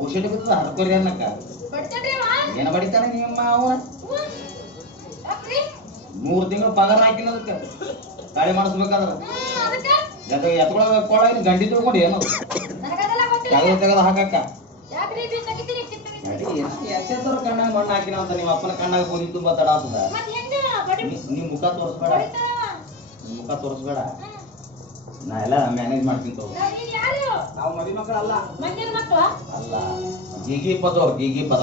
ಔಷಧಿ ಬಿತ್ತದ ಹರ್ಕೋರಿ ಅನ್ನಕ್ಕ ಏನ ಬಡಿತಾನೆ ನಿಮ್ಮ ಅವ 3 ತಿಂಗಳು ಪಗಾರ ಹಾಕಿನದಕ್ಕೆ ಗಾಳಿ ಮಾಡಿಸ್ಬೇಕಾದ್ರ ಎತ್ಕೊಳ ಕೊಳ ಗಂಡಿ ತಗೊಂಡು ಏನು ತೆಗೆದು ಹಾಕಕ್ಕ ಎಷ್ಟೆತ್ತವ್ರ ಕಣ್ಣಾಗ ಮಣ್ಣು ಹಾಕಿನ ಅಂತ ನಿಮ್ಮ ಅಪ್ಪನ ಕಣ್ಣಾಗ ಹೋಗಿ ತುಂಬಾ ತಡ ಆಗ್ತದ. ನೀವ್ ಮುಖ ತೋರಿಸ್ಬೇಡ, ಮುಖ ತೋರಿಸ್ಬೇಡ, ನಾ ಎಲ್ಲ ಮ್ಯಾನೇಜ್ ಮಾಡ್ತೀನಿ ತಗೋ. ನಾವು ಮದಿ ಮಕ್ಕಳಲ್ಲ ಅಲ್ಲ, ಗೀಗಿ ಪದವ್ರು ಗೀಗಿ ಪದ.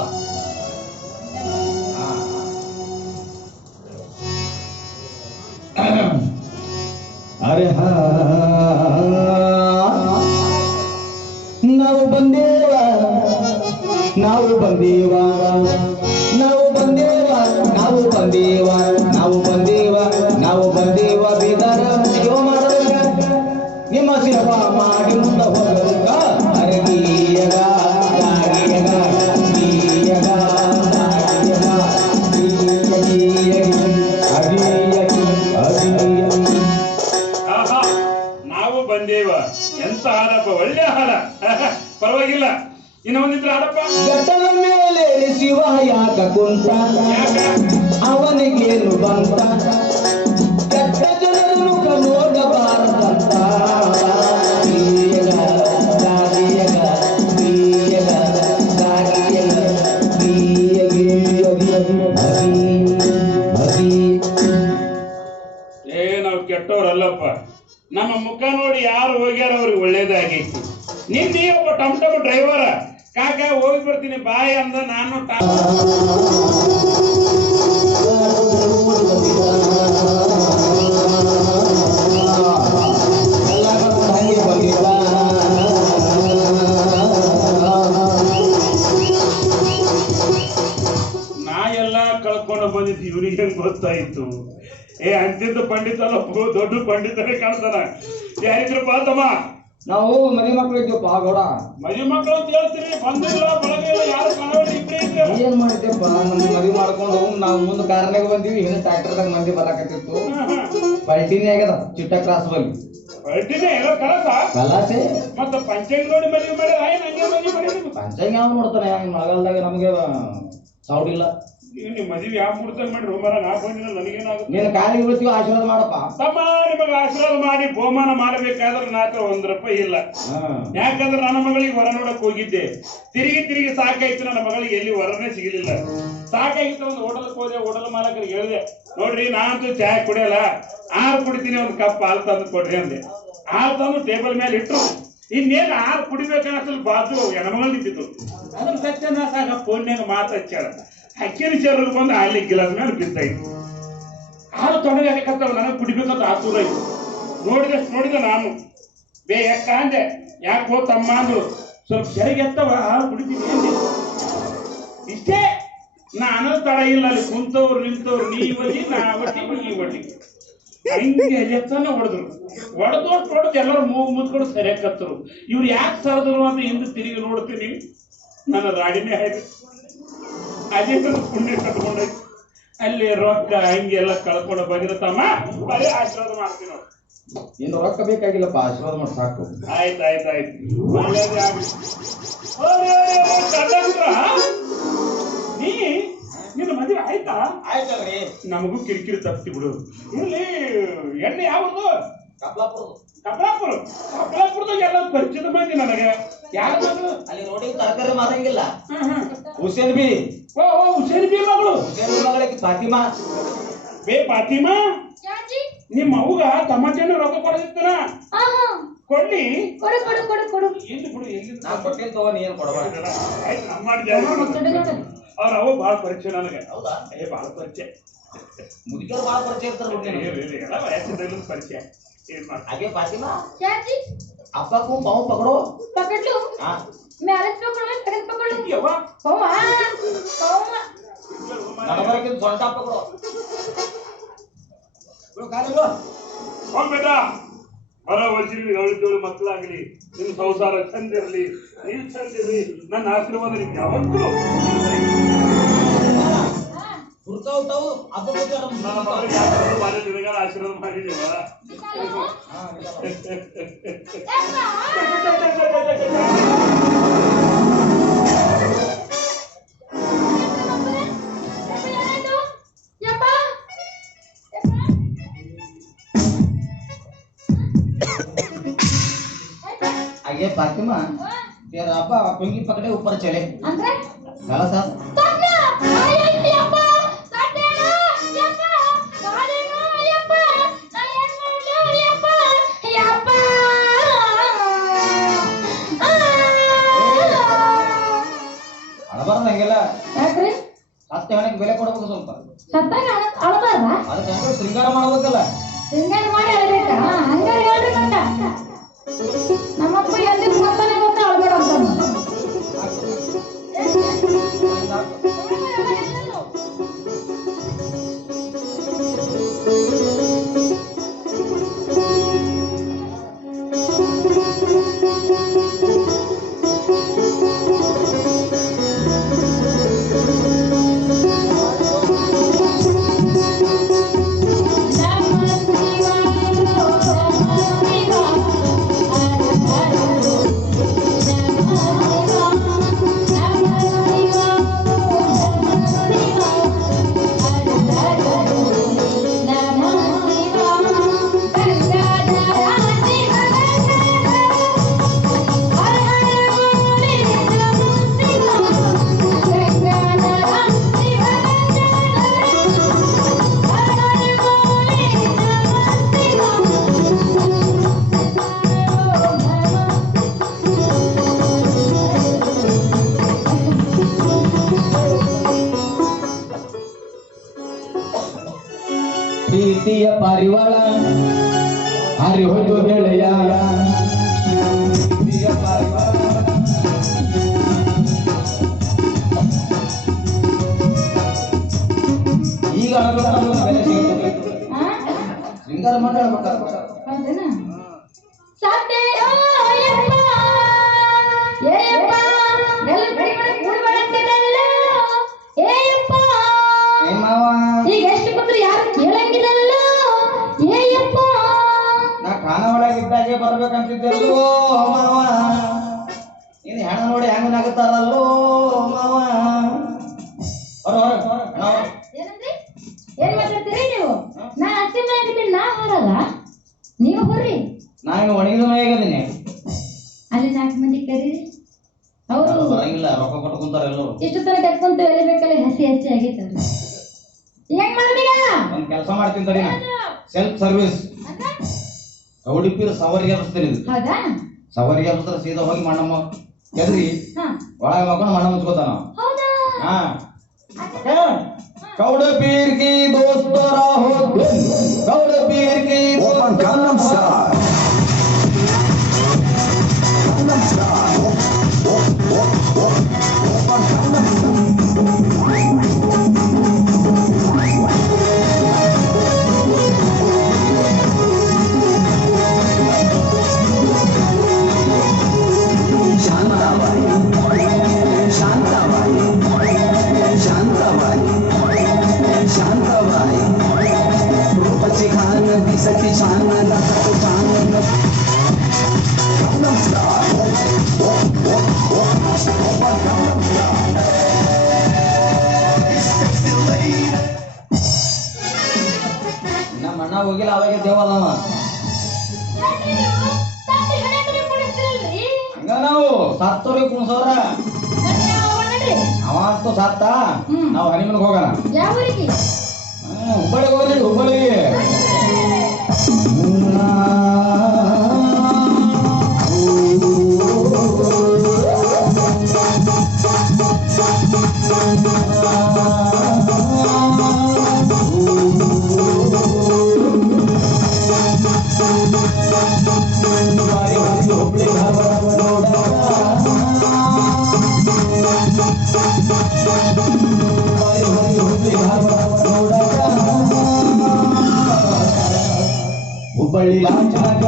ಅರೆ ಹಾ ನಾವು ಬಂದೇವ ನಾವು ಬಂದೇವ ನಾವು ಬಂದೇವ ನಾವು ಬಂದೇವ ನಾವು ಬಂದೇವ ನಾವು ಬಂದೇವ ಬೀದರ ಸೇವೆ ಮಾಡಬೇಕ ನಿಮ್ಮ ಸೇವಾ ಮಾಡಿ ಮುಂದ ಹೋಗಬೇಕ. ಅರಗಿಯಗ ಗಾಗಿಯಗ ಗೀಯಗ ಗಾಗಿಯಗ ಗೀಯಗಿ ಅಡಿಯಗಿ ಅಡಿಯಗಿ. ಆಹಾ, ನಾವು ಬಂದೇವ. ಎಂತ ಹಾಡಪ್ಪ, ಒಳ್ಳೆ ಹಾಡ. ಪರವಾಗಿಲ್ಲ, ಇನ್ನು ಒಂದಿದ್ರೆ ಹಾಡಪ್ಪ. ಬೆಟ್ಟದ ಮೇಲೆ ಶಿವ ಯಾಕ ಕುಂತ ಅವನಿಗೇನು ಬಂತ, ಕೆಟ್ಟ ಜನರ ಮುಖ ನೋಡಬಾರದಂತ. ನಾವು ಕೆಟ್ಟವ್ರಲ್ಲಪ್ಪ. ನಮ್ಮ ಮುಖ ನೋಡಿ ಯಾರು ಹೋಗ್ಯಾರ ಅವ್ರಿಗೆ ಒಳ್ಳೇದಾಗೈತಿ. ನಿನ್ನೆ ಒಬ್ಬ ಟಮ್ ಟಮ್ ಡ್ರೈವರ್ ಕಾಕ ಹೋಗಿ ಬರ್ತೀನಿ ಬಾಯ್ ಅಂದ. ನಾನು ನಾ ಎಲ್ಲ ಕಳ್ಕೊಂಡು ಬಂದಿದ್ದು ಇವ್ರಿಗೆ ಹೆಂಗ್ ಗೊತ್ತಾಯ್ತು? ಅಂತಿದ್ದ ಪಂಡಿತನಪ್ಪ, ದೊಡ್ಡ ಪಂಡಿತನೇ ಕಾಣ್ತಾನ. ಯಾರಿದ್ರು ಪಾತಮ್ಮ? ನಾವು ಮನೆ ಮಕ್ಕಳು ಇದ್ದೀವಪ್ಪ ಗೌಡ. ಮರಿ ಮಕ್ಕಳು ಅಂತ ಹೇಳ್ತೀರಿ, ಬಂದಿಲ್ಲ ಬಳಗಿಲ್ಲ, ಯಾರು ಕಣವಳಿ ಇಬ್ಬರೇ ಇದ್ರೆ ಏನ್ ಮಾಡಿದ್ದೆಪ್ಪ? ನಮ್ ಮದುವೆ ಮಾಡ್ಕೊಂಡು ನಾವು ಮುಂದ್ ಕಾರ್ನಾಗ ಬಂದೀವಿ, ಇನ್ನು ಟ್ರ್ಯಾಕ್ಟರ್ದಾಗ ಮಂದಿ ಬರಾಕತ್ತಿತ್ತು. ಪಲ್ಟಿನೇ ಆಗ್ಯದ ಚಿಟ್ಟ ಕ್ರಾಸ್ ಬಲ್ಲಿ ಹೊರಟಿದೆ ಎಲ್ಲ ಕಲಸ ಕಲಾಸೆ. ಮತ್ತ ಪಂಚಾಂಗ ನೋಡಿ ಮದುವೆ ಮಾಡ್ಯಾರ, ಹಂಗೆ ಮದುವೆ ಮಾಡಿ. ಪಂಚಾಂಗ ಯಾವ ನೋಡ್ತಾನೆ? ಮಳೆಗಾಲದಾಗ ನಮ್ಗೆ ಸೌಡ್ ಇಲ್ಲ. ನಿಮ್ ಮದುವೆ ಯಾವ ಮುಹೂರ್ತ ಮಾಡಿ ರೋಮರ ನಾ ಬಂದಿಲ್ಲ, ನನಗೇನಾಗುತ್ತೆ? ನೀನು ಕಾಲಿಗೆ ಬೀಳ್ತೀವಿ, ಆಶೀರ್ವಾದ ಮಾಡಪ್ಪ. ತಮ್ಮ ನಿಮಗ ಆಶೀರ್ವಾದ ಮಾಡಿ ಬಹುಮಾನ ಮಾಡಬೇಕಾದ್ರೆ ನಾತ್ರ ₹1 ಇಲ್ಲ. ಯಾಕಂದ್ರೆ ನನ್ನ ಮಗಳಿಗೆ ವರ ನೋಡಕ್ ಹೋಗಿದ್ದೆ, ತಿರುಗಿ ಸಾಕಾಯ್ತು. ನನ್ನ ಮಗಳಿಗೆ ಎಲ್ಲಿ ವರನೇ ಸಿಗಲಿಲ್ಲ. ಸಾಕಾಗಿತ್ತು. ಒಂದು ಹೋಟೆಲ್ಗೆ ಹೋದೆ, ಹೋಟೆಲ್ ಮಾಲಕರಿಗೆ ಹೇಳಿದೆ, ನೋಡ್ರಿ ನಾನಂತೂ ಚಾಯ್ ಕುಡಿಯಲ್ಲ, ಹಾಲು ಕುಡಿತೀನಿ, ಒಂದು ಕಪ್ ಹಾಲು ತಂದು ಕೊಡ್ರಿ ಅಂದೆ. ಹಾಲು ತಂದು ಟೇಬಲ್ ಮೇಲೆ ಇಟ್ಟರು. ಇನ್ನೇನು ಹಾಲು ಕುಡಿಬೇಕನ್ನೋ ಬಾಜು ಹೆಣ್ಮಗಳು ನಿಂತಿತ್ತು. ಅದ್ರ ಸತ್ಯನ ಸಾಕ ಫೋನ್ಯಾಗ ಮಾತಾಡ್ಚಾಳ. ಅಕ್ಕಿನ ಚೇರಲ್ಲಿ ಬಂದು ಹಾಲಿ ಗಿಲಾಸ್ ಮೇಲೆ ಬಿದ್ದಾಯ್ತು. ಹಾಲು ತೊಡಗಾಕತ್ತವ, ನನಗೆ ಕುಡಿಬೇಕಂತ ಆತುರ ಇತ್ತು. ನೋಡಿದೆ ನಾನು ಯಾಕ ಅಂದೆ. ಯಾಕೆ ಹೋತಮ್ಮ ಅಂದ್ರು. ಸ್ವಲ್ಪ ಸರಿಗೆತ್ತವ, ಹಾಲು ಕುಡಿತೀನಿ ಅಂದೆ. ಇಷ್ಟೇ, ನಾನು ತಡ ಇಲ್ಲ. ಅಲ್ಲಿ ಕುಂತವ್ರು ನಿಂತವ್ರು, ನೀ ಒಡಿ ನಾ ಒಟ್ಟಿ ನೀ ಒಟ್ಟಿ ಹಿಂಗೆ ಎತ್ತನ ಹೊಡೆದ್ರು. ಹೊಡೆದು ಎಲ್ಲರೂ ಮುಚ್ಕೊಂಡು ಸರಿಯಾಕತ್ತರು. ಇವ್ರು ಯಾಕೆ ಸರದ್ರು ಅಂತ ಹಿಂದೆ ತಿರುಗಿ ನೋಡ್ತೀನಿ, ನನ್ನ ರಾಡಿನೇ ಹಾಗೆ ಅದೇ ಪುಣ್ಯ ಕಟ್ಕೊಂಡೈತಿ. ಅಲ್ಲಿ ರೊಕ್ಕ ಹಿಂಗೆಲ್ಲ ಕಳ್ಕೊಂಡು ಬಂದಿರತ್ತಮ್ಮ, ಬರೀ ಆಶೀರ್ವಾದ ಮಾಡ್ತೀನಿ ನೋಡಿ. ಇನ್ನು ರೊಕ್ಕ ಬೇಕಾಗಿಲ್ಲಪ್ಪ, ಆಶೀರ್ವಾದ ಮಾಡಿ ಸಾಕು. ಆಯ್ತು ಒಳ್ಳೇದೇ ಆಗ್ಲಿ. ನಿನ್ನ ಮದುವೆ ಆಯ್ತಾ? ಆಯ್ತಲ್ರಿ. ನಮಗೂ ಕಿರಿಕಿರಿ ತಪ್ತಿ ಬಿಡು. ಇಲ್ಲಿ ಎಣ್ಣೆ ಯಾವುದು? ಕಪ್ಲಾಪುರದಾಗ ಎಲ್ಲ ಪರಿಚಿತ ಮಂದಿ ನನಗೆ. ಯಾರು ಅಲ್ಲಿ ರೋಡಿಗೆ ತರಕಾರಿ ಮಾರಂಗಿಲ್ಲ. ಹುಸೇನ್ ಬಿ. ಹುಸೇನ್ ಬಿ ಮಗಳು. ಮಗಳಿಗೆ ಫಾತಿಮಾ. ಫಾತಿಮಾ, ನಿಮ್ಮ ಅವ್ಗ ಟಮಾಟೆನ ರೊಕ್ಕ ಕೊಡದಿತ್ತನ ಕೊಡ್ಲಿ. ಎಲ್ಲಿ ಬಿಡು, ಎಲ್ಲಿ ನಾ ಕೊಟ್ಟೇನ್ ತಗೋ, ನೀ ಏನ್ ಕೊಡಬಾರ್ದು. ಆಯ್ತು, ನಮ್ಮ ಮಾಡಿ ಅವ್ರ ಅವ ಬಾಳ ಪರಿಚಯ ನನಗೆ. ಹೌದಾ? ಬಾಳ ಪರಿಚಯ. ಮುದುಕರು ಬಾಳ ಪರಿಚಯ ಇರ್ತಾರೆ. ಎಲ್ಲ ವಯಸ್ಸಿನ ಪರಿಚಯ. आगे फातिमा आपा को पाँव पकड़ो। पकड़ लो। हाँ। मैं आलस पकड़ लो, पकड़ पकड़ लो। ये हुआ? पाँव नंबर के सोल्टा पकड़ो। लो खा लो। कौन बेटा? ಬರ ವರ್ಷದಲ್ಲಿ ಅವಳಿದ್ದವಳು ಮಕ್ಕಳಾಗಲಿ, ನಿನ್ನ ಸಂಸಾರ ಚಂದಿರಲಿ, ನೀನು ಚಂದಿರಲಿ, ನನ್ನ ಆಶೀರ್ವಾದ ನಿಮ್ಗೆ ಯಾವತ್ತೂ ಹುಡ್ತಾವು ಅಪ್ಪ ನನ್ನ ಮಗಳಿಗೆ ಮಾಡಿ ನಿನಗಾರ ಆಶೀರ್ವಾದ ಮಾಡಿದೀವ. माँ तेरा अब्बा पिंगी पकड़े ऊपर चले ಅಂದ್ರೆ चला साथ ಸಣ್ಣ ಅಯ್ಯಪ್ಪ ಸಣ್ಣನ ಯಪ್ಪ ಕಾಲೇನ ಯಪ್ಪ ನಾಯಣ್ಣ ಯಪ್ಪ ಯಪ್ಪ ಅಳಬಾರ್ದು ಹಂಗೆಲ್ಲ ಯಾಕ್ರಿ ಸತ್ಯ ಹಣಕ್ಕೆ ಬೆಲೆ ಕೊಡ್ಬೇಕು ಸ್ವಲ್ಪ ಸತ್ತಾಗ ಅಳಬಾರ್ದ ಅದಕ್ಕೆ ಹಂಗೆ ಶೃಂಗಾರ ಮಾಡ್ಬೇಕಲ್ಲ ಹಿಂಗಾರ ಮಾಡಿ ಅಳಬೇಕಾ ಹಂಗಾರ ಹೇಳ್ರಿ ಕಂಡ ನಮ್ಮಪ್ಪ ಎಂದಿನ ಗೊತ್ತಾನೆ ಗೊತ್ತ ಅಳಬೇಡ ಅಂತ ಪ್ರೀತಿಯ ಪಾರಿವಾಳ ಹಾರಿ ಹೋಯ್ತು ಗೆಳೆಯ ಪ್ರೀತಿಯ ಪಾರಿವಾಳ ಈಗ ಬೆಲೆ ಸಿಗುತ್ತೆ ಶೃಂಗಾರ ಮಾಡಿ ಹೌದೇನಾ ಸತ್ಯ ಯಪ್ಪ ಏಯಪ್ಪ ಎಲ್ಲ ಬೆಳಿಗ್ಗೆ ಕೂಡ್ಬೇಡಂತಿರಲ್ಲ ಏಯಪ್ಪ ಈಗ ಎಷ್ಟು ಬಂದ್ರು ಯಾರು ಕೇಳಂಗಿಲ್ಲಲ್ಲ ಏಯಪ್ಪ ನಾ ಖಾನ ಒಳಗಿದ್ದಾಗೆ ಬರ್ಬೇಕಂತಿದ್ದೆಲ್ಲೋ ಮಾವ ಇನ್ನು ಹೆಣ ನೋಡಿ ಹೆಂಗ ನಗುತ್ತಾರಲ್ಲೋ ಮಾವ ಏನಂದ್ರಿ ಏನ್ ಮಾತಾಡ್ತೀರಿ ನೀವು ನಾ ಅಷ್ಟೇ ಆಗಿದ್ದೀನಿ ನಾ ಹೊರಲ್ಲ ನೀವು ಬರ್ರಿ ನಾನು ಒಣಗಿದ ಮೇಗದೀನಿ ಅಲ್ಲಿ 4 ಮಂದಿ ಕರೀರಿ ಅವರು ಬರಂಗಿಲ್ಲ ರೊಕ್ಕ ಕೊಟ್ಟು ಕುಂತಾರ ಎಲ್ಲರೂ ಇಷ್ಟು ತರ ಕಟ್ಕೊಂತ ಎಲಿಬೇಕಲ್ಲ ಹಸಿ ಹಸಿ ಆಗೈತೆ ಹೆಂಗ್ ಮಾಡೋದೀಗ ಒಂದ್ ಕೆಲಸ ಮಾಡ್ತೀನಿ ತಡಿ ಸೆಲ್ಫ್ ಸರ್ವಿಸ್ ಉಡುಪಿ ಸವರಿಗೆ ಹಬ್ಸ್ತೀನಿ ಇದು ಹೌದಾ ಸವರಿಗೆ ಹಬ್ಸ್ತಾರೆ ಸೀದಾ ಹೋಗಿ ಮಣ್ಣಮ್ಮ ಕೆದ್ರಿ ಹಾ ಒಳಗೆ ಮಕ್ಕಳು ಮಣ್ಣ ಮುಚ್ಕೋತಾನ ಹೌದಾ ಹಾ कौड़ पीर की दोस्त राहो कौड़ पीर की Gangnam Style. Gangnam Style. Shantabai रूपाची Khan दिसाची छान दाताचं छान Gangnam Style. Gangnam Style. Sexy lady. ನಮ್ಮ ಅಣ್ಣ ಹೋಗಿಲ್ಲ ಅವಾಗ ದೇವಲ್ಲವ ಹಂಗ ನಾವು ಸತ್ತವ್ರಿಗೆ ಕುಣ್ಸೋರ ಅವ ಅಂತೂ ಸತ್ತ ನಾವು ಹನಿಮನ್ಗೆ ಹೋಗೋಣ ಯಾವರಿಗೆ ಹುಬ್ಬಳ್ಳಿಗೆ ಹೋಗ್ಲಿ ಹುಬ್ಬಳ್ಳಿಗೆ ಹುಬ್ಬಳ್ಳಿ ಲಾಂಛನಕ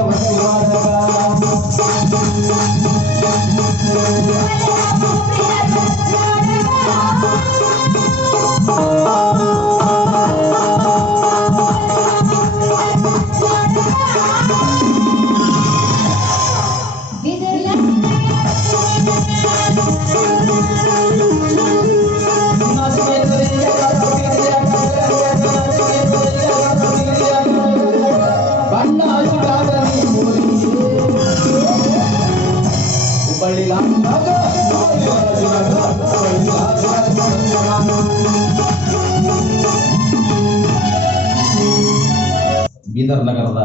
ಬಣ್ಣ ಬೀದರ್ ನಗರದ